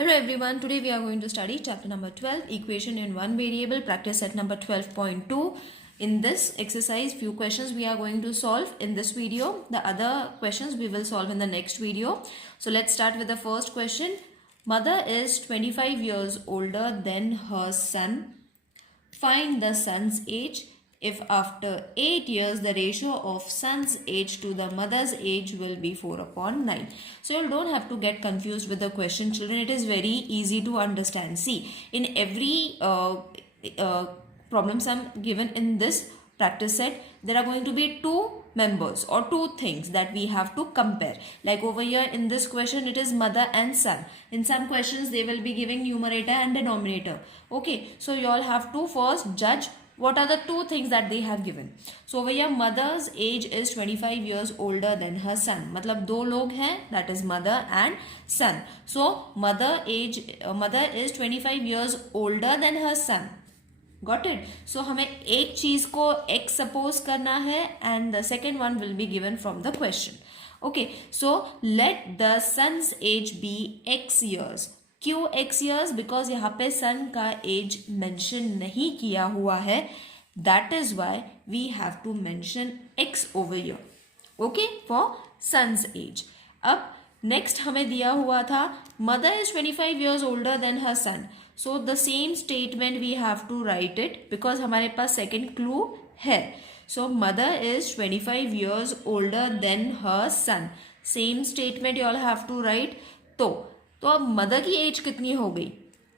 Hello everyone, today we are going to study chapter number 12, equation in one variable, practice set number 12.2. In this exercise, few questions we are going to solve in this video. The other questions we will solve in the next video. So let's start with the first question. Mother is 25 years older than her son. Find the son's age. If after 8 years the ratio of son's age to the mother's age will be 4/9. So you don't have to get confused with the question, children. It is very easy to understand. See, in every problem sum given in this practice set, there are going to be two members or two things that we have to compare. Like over here in this question, it is mother and son. In some questions, they will be giving numerator and denominator. Okay, so you all have to first judge what are the two things that they have given. So over here, mother's age is 25 years older than her son. मतलब दो लोग हैं, that is mother and son. So mother is 25 years older than her son. Got it? So हमें एक चीज को x suppose करना है and the second one will be given from the question. Okay, so let the son's age be x years. क्यों x years? Because यहाँ पे son का age mention नहीं किया हुआ है. That is why we have to mention x over here. Okay, for son's age. अब next हमें दिया हुआ था mother is 25 years older than her son. So the same statement we have to write it because हमारे पास second clue है. So mother is 25 years older than her son. Same statement you all have to write. तो अब mother की age कितनी हो गई?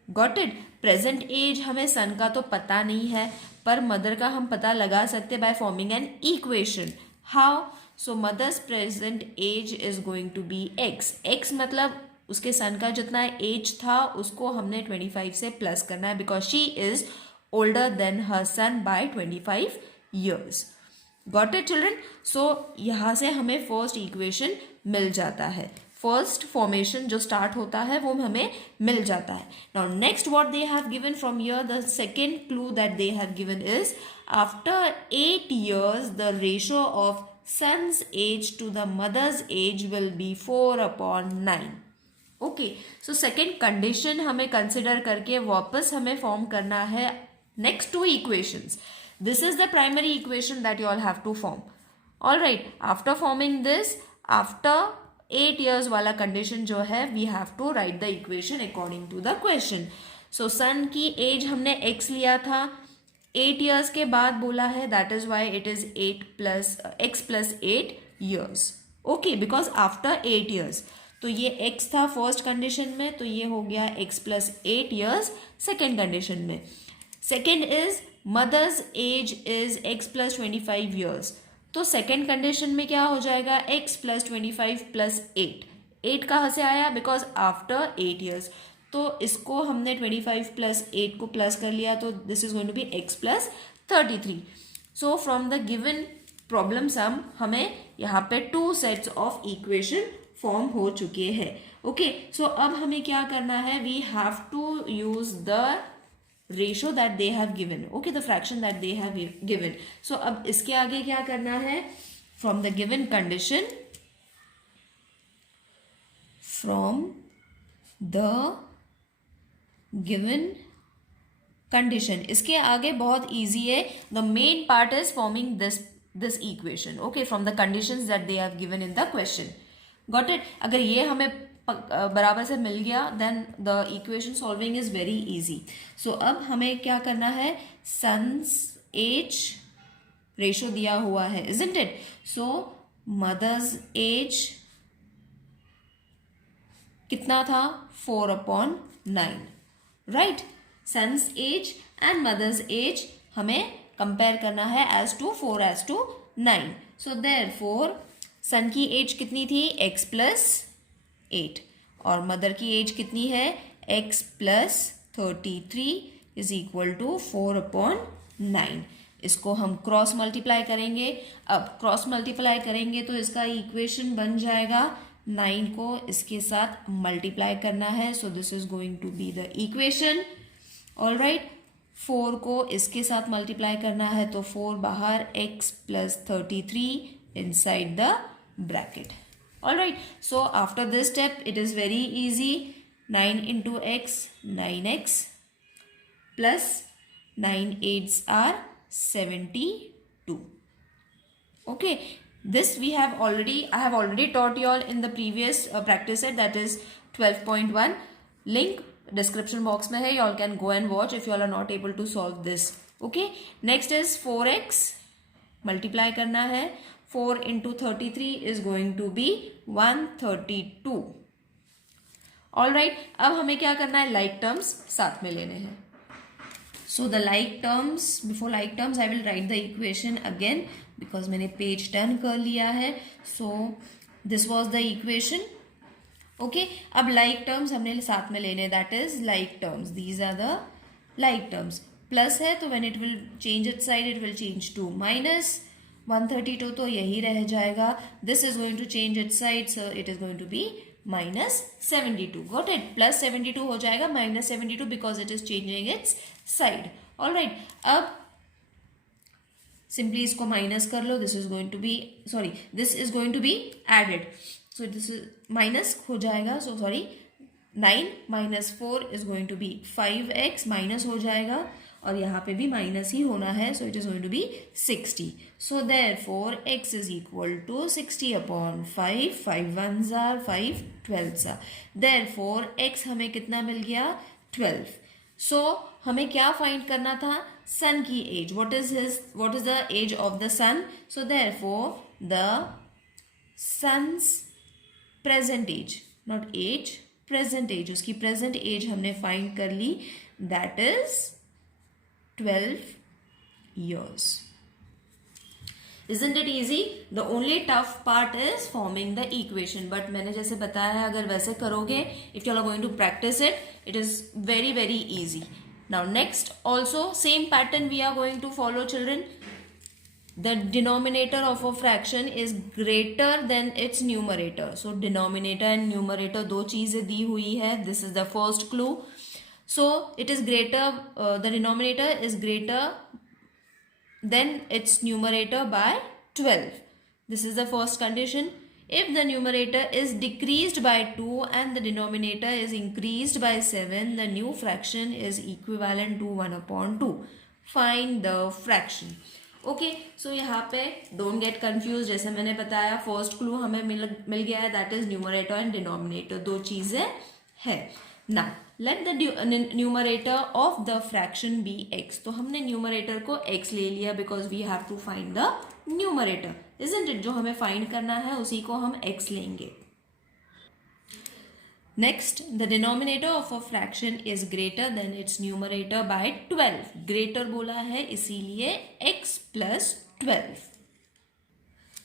Got it? Present as हमें सन का तो पता नहीं है, पर मदर का हम पता लगा सकते by forming an equation. How? So mother's present age is going to be X. X मतलब उसके सन का जितना एज था उसको हमने 25 से प्लस करना है because she is older than her son by 25 years. Got it children? So यहाँ से हमें फर्स्ट इक्वेशन मिल जाता है. फर्स्ट फॉर्मेशन जो स्टार्ट होता है वो हमें मिल जाता है. Now next what they have given from here, the second clue that they have given is after 8 years the ratio of son's age to the mother's age will be 4/9. Okay, so second condition हमें consider करके वापस हमें form करना है next two equations. This is the primary equation that you all have to form. All right, after forming this, after 8 years वाला condition जो है we have to write the equation according to the question. So son की age हमने x लिया था, 8 years के बाद बोला है, that is why it is x plus 8 years. Okay, because after 8 years. तो ये x था फर्स्ट कंडीशन में, तो ये हो गया x plus 8 years second condition में. Second is mother's age is x plus 25 years. तो सेकेंड कंडीशन में क्या हो जाएगा? x plus 25 plus 8. 8 कहाँ से आया? Because after 8 years. तो इसको हमने 25 plus 8 को प्लस कर लिया, तो this is going to be x plus 33. So from the given problem sum हमें यहाँ पे 2 sets ऑफ इक्वेशन फॉर्म हो चुके हैं. ओके, सो अब हमें क्या करना है? We have to use the ratio that they have given. Okay, the fraction that they have given. So अब इसके आगे क्या करना है? From the given condition, from the given condition, इसके आगे बहुत easy है. The main part is forming this equation. Okay, from the conditions that they have given in the question. Got it? अगर ये हमें बराबर से मिल गया then the equation solving is very easy. So अब हमें क्या करना है? सन्स एज रेशियो दिया हुआ है, isn't it? So mother's age कितना था? 4/9. Right? Son's age and mother's age हमें कंपेयर करना है as to 4:9. So therefore son की एज कितनी थी? x plus 8 और मदर की एज कितनी है? x plus 33 is equal to 4/9. इसको हम क्रॉस मल्टीप्लाई करेंगे. अब क्रॉस मल्टीप्लाई करेंगे तो इसका इक्वेशन बन जाएगा, 9 को इसके साथ मल्टीप्लाई करना है. So this is going to be the equation. All right, 4 को इसके साथ मल्टीप्लाई करना है तो 4 बाहर, x plus 33 inside the bracket. Alright, so after this step it is very easy. 9 into x 9x plus 9 8s are 72. Okay, this I have already taught you all in the previous practice set, that is 12.1. link description box mein hai, you all can go and watch if you all are not able to solve this. Okay, next is 4x multiply करना है. 4 into 33 is going to be 132. Alright, अब हमें क्या करना है, like terms साथ में लेने हैं. So the like terms, before like terms I will write the equation again because मैंने page turn कर लिया है. So this was the equation. Okay, अब like terms हमने साथ में लेने, that is like terms. These are the like terms. Plus है तो when it will change its side it will change to minus 132, तो यही रह जाएगा. This is going to change its side, so it is going to be minus 72. Got it? Plus 72 हो जाएगा minus 72 because it is changing its side. Alright, अब simply इसको minus कर लो. This is going to be, sorry, this is going to be added. So this is minus हो जाएगा. So sorry, 9 minus 4 is going to be 5x, minus हो जाएगा और यहाँ पे भी माइनस ही होना है. So it is going to be 60. So therefore x is equal to 60 upon 5. 5 1s are 5 12s are. Therefore x हमें कितना मिल गया, 12. सो हमें क्या फाइंड करना था, सन की age. What is the age of the son. So therefore the son's present age, not age, present age, उसकी present age हमने फाइंड कर ली. दैट इज 12 years. Isn't it easy? The only tough part is forming the equation. But मैंने जैसे बताया है, अगर वैसे करोगे, if you are going to practice it, it is very very easy. Now next also same pattern we are going to follow, children. The denominator of a fraction is greater than its numerator. So denominator and numerator दो चीजें दी हुई है. This is the first clue. So it is greater, the denominator is greater than its numerator by 12. This is the first condition. If the numerator is decreased by 2 and the denominator is increased by 7, the new fraction is equivalent to 1 upon 2. Find the fraction. Okay, so यहाँ पे don't get confused. जैसे मैंने बताया first clue हमें मिल गया है, that is numerator and denominator दो चीजें है. Now let the numerator of the fraction be x. तो हमने numerator को x ले लिया because we have to find the numerator, isn't it? जो हमें find करना है उसी को हम x लेंगे. Next, the denominator of a fraction is greater than its numerator by 12. Greater बोला है इसीलिए x plus 12.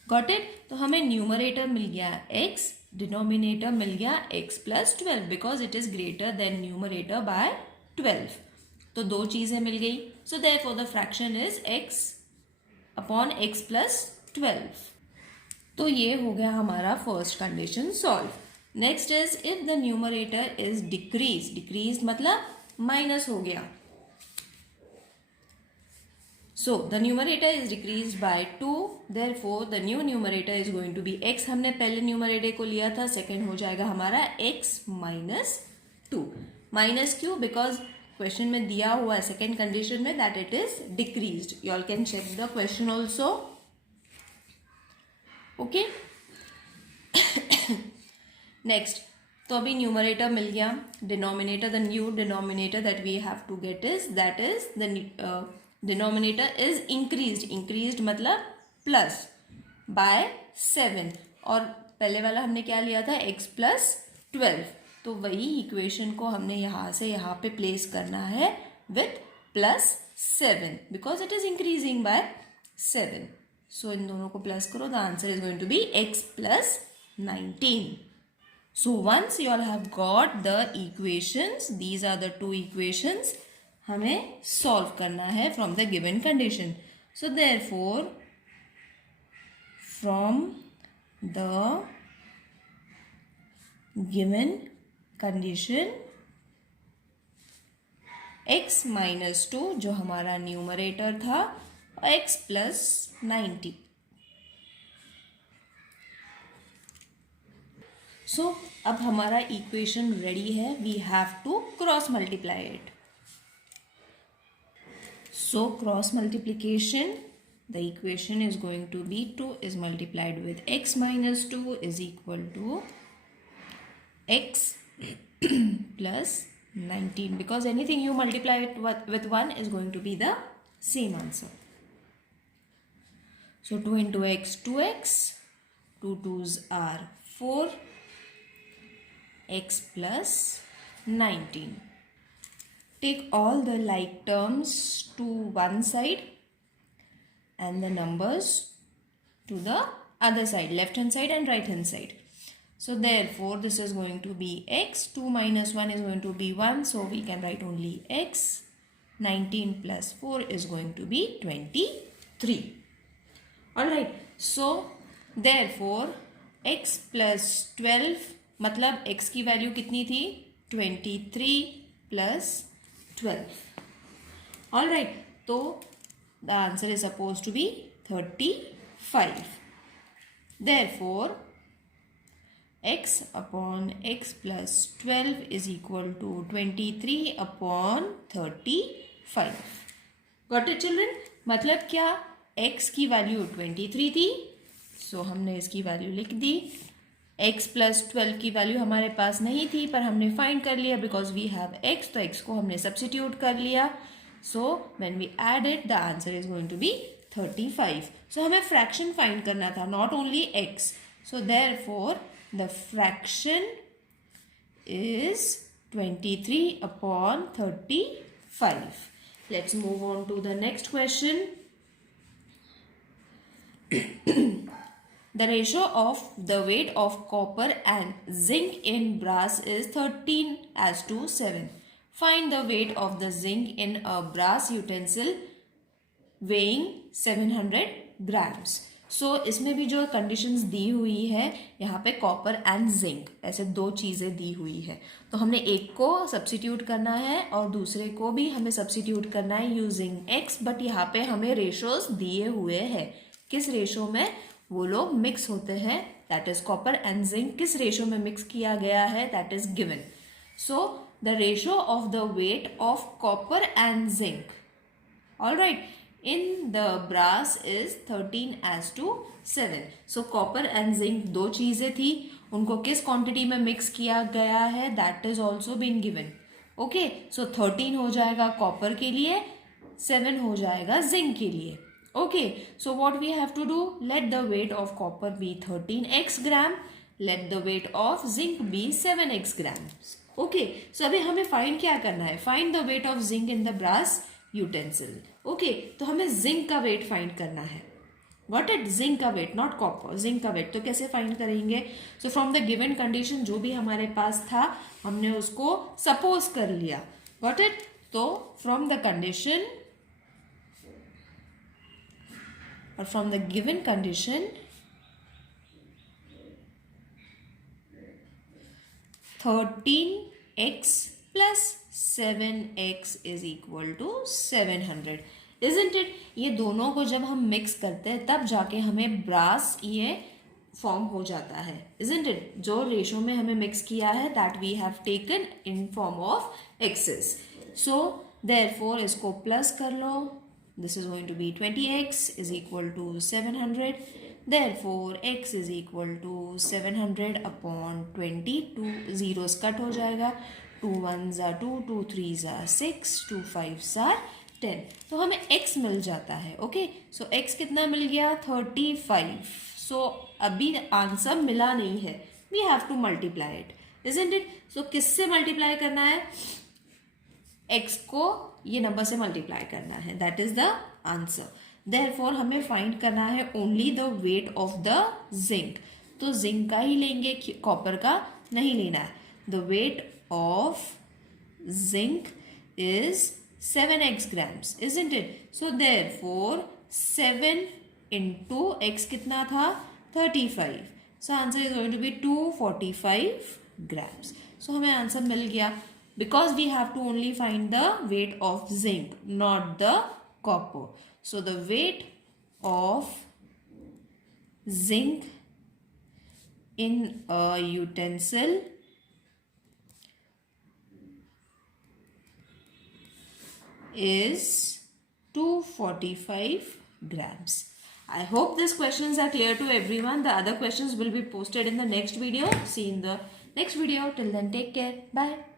Got it? तो हमें numerator मिल गया x, डिनोमिनेटर मिल गया x plus 12 because it is greater than numerator by 12. तो दो चीजें मिल गई. So therefore the fraction is x upon x plus 12. तो ये हो गया हमारा first condition solve. Next is if the numerator is decrease. Decrease मतलब माइनस हो गया. So the numerator is decreased by 2. Therefore the new numerator is going to be x. हमने पहले numerator को लिया था, सेकेंड हो जाएगा हमारा x minus 2. माइनस क्यों? बिकॉज क्वेश्चन में दिया हुआ है सेकेंड कंडीशन में that it is decreased. You all can check the question also. Okay. Next, तो अभी न्यूमरेटर मिल गया. Denominator, the new denominator that we have to get is that is the denominator is increased. Increased मतलब plus by 7. और पहले वाला हमने क्या लिया था, x प्लस 12. तो वही इक्वेशन को हमने यहाँ से यहाँ पे प्लेस करना है with plus 7 because it is increasing by 7. So इन दोनों को प्लस करो. The answer is going to be x plus 19. So once you all have got the equations, these are the two equations, हमें solve करना है from the given condition. So therefore, from the given condition, x minus 2 जो हमारा numerator था, x plus 90. So अब हमारा equation ready है, we have to cross multiply it. So cross multiplication, the equation is going to be 2 is multiplied with x minus 2 is equal to x plus 19, because anything you multiply it with 1 is going to be the same answer. So 2 into x, 2x, 2 2s are 4, x plus 19. Take all the like terms to one side and the numbers to the other side, left hand side and right hand side. So therefore this is going to be x, 2 minus 1 is going to be 1, so we can write only x. 19 plus 4 is going to be 23. Alright, so therefore x plus 12, मतलब x की value कितनी थी? 23 plus 12. Alright, so the answer is supposed to be 35. Therefore, x upon x plus 12 is equal to 23 upon 35. Got it children? मतलब क्या? x की value 23 थी, so हमने इसकी वैल्यू लिख दी. x प्लस 12 की वैल्यू हमारे पास नहीं थी पर हमने फाइंड कर लिया बिकॉज वी हैव x, तो x को हमने सब्सिट्यूट कर लिया. So when we add it the answer is going to be 35. So हमें फ्रैक्शन फाइंड करना था, not only x. So therefore the fraction is 23 upon 35. Let's move on to the next question. The ratio of the weight of copper and zinc in brass is 13:7. Find the weight of the zinc in a brass utensil weighing 700 grams. So इसमें भी जो conditions दी हुई है यहाँ पे copper and zinc ऐसे दो चीज़ें दी हुई है, तो हमने एक को सब्सिट्यूट करना है और दूसरे को भी हमें सब्सिट्यूट करना है यूजिंग एक्स. बट यहाँ पे हमें रेशोज दिए हुए हैं. किस रेशो में वो लोग मिक्स होते हैं, that is copper and zinc. किस रेशो में मिक्स किया गया है, that is given. So the ratio of the weight of copper and zinc, alright, in the brass is 13:7. So copper and zinc दो चीजें थी, उनको किस क्वांटिटी में मिक्स किया गया है, that is also been given. Okay, so 13 हो जाएगा कॉपर के लिए, 7 हो जाएगा जिंक के लिए. Okay, so what we have to do? Let the weight of copper be 13x gram. Let the weight of zinc be 7x grams. Okay, so अभी हमें find क्या करना है? Find the weight of zinc in the brass utensil. Okay, तो हमें zinc का weight find करना है. Got it? Zinc का weight, not copper. Zinc का weight. तो कैसे find करेंगे? So from the given condition जो भी हमारे पास था, हमने उसको suppose कर लिया. Got it? तो from the condition or from the given condition, 13x plus 7x is equal to 700. Isn't it? ये दोनों को जब हम मिक्स करते हैं तब जाके हमें ब्रास ये फॉर्म हो जाता है. Isn't it? जो रेशो में हमें मिक्स किया है that we have taken in form of x's. So therefore इसको प्लस कर लो. This is going to be 20x is equal to 700. Therefore, x is equal to 700 upon 20. 2 zeros cut हो जाएगा. 2 1s are 2, 2 3s are 6, 2 5s are 10. तो हमें x मिल जाता है. Okay, सो x कितना मिल गया? 35. सो अभी आंसर मिला नहीं है. We have to multiply it, isn't it? सो किससे मल्टीप्लाई करना है? x को ये नंबर से मल्टीप्लाई करना है, that is the answer. Therefore हमें फाइंड करना है only the weight of the zinc. तो जिंक का ही लेंगे, कॉपर का नहीं लेना है. The weight of zinc is 7x grams, isn't it? So therefore 7 into x कितना था? 35. So answer is going to be 245 grams. So हमें आंसर मिल गया. Because we have to only find the weight of zinc, not the copper. So the weight of zinc in a utensil is 245 grams. I hope these questions are clear to everyone. The other questions will be posted in the next video. See you in the next video. Till then, take care. Bye.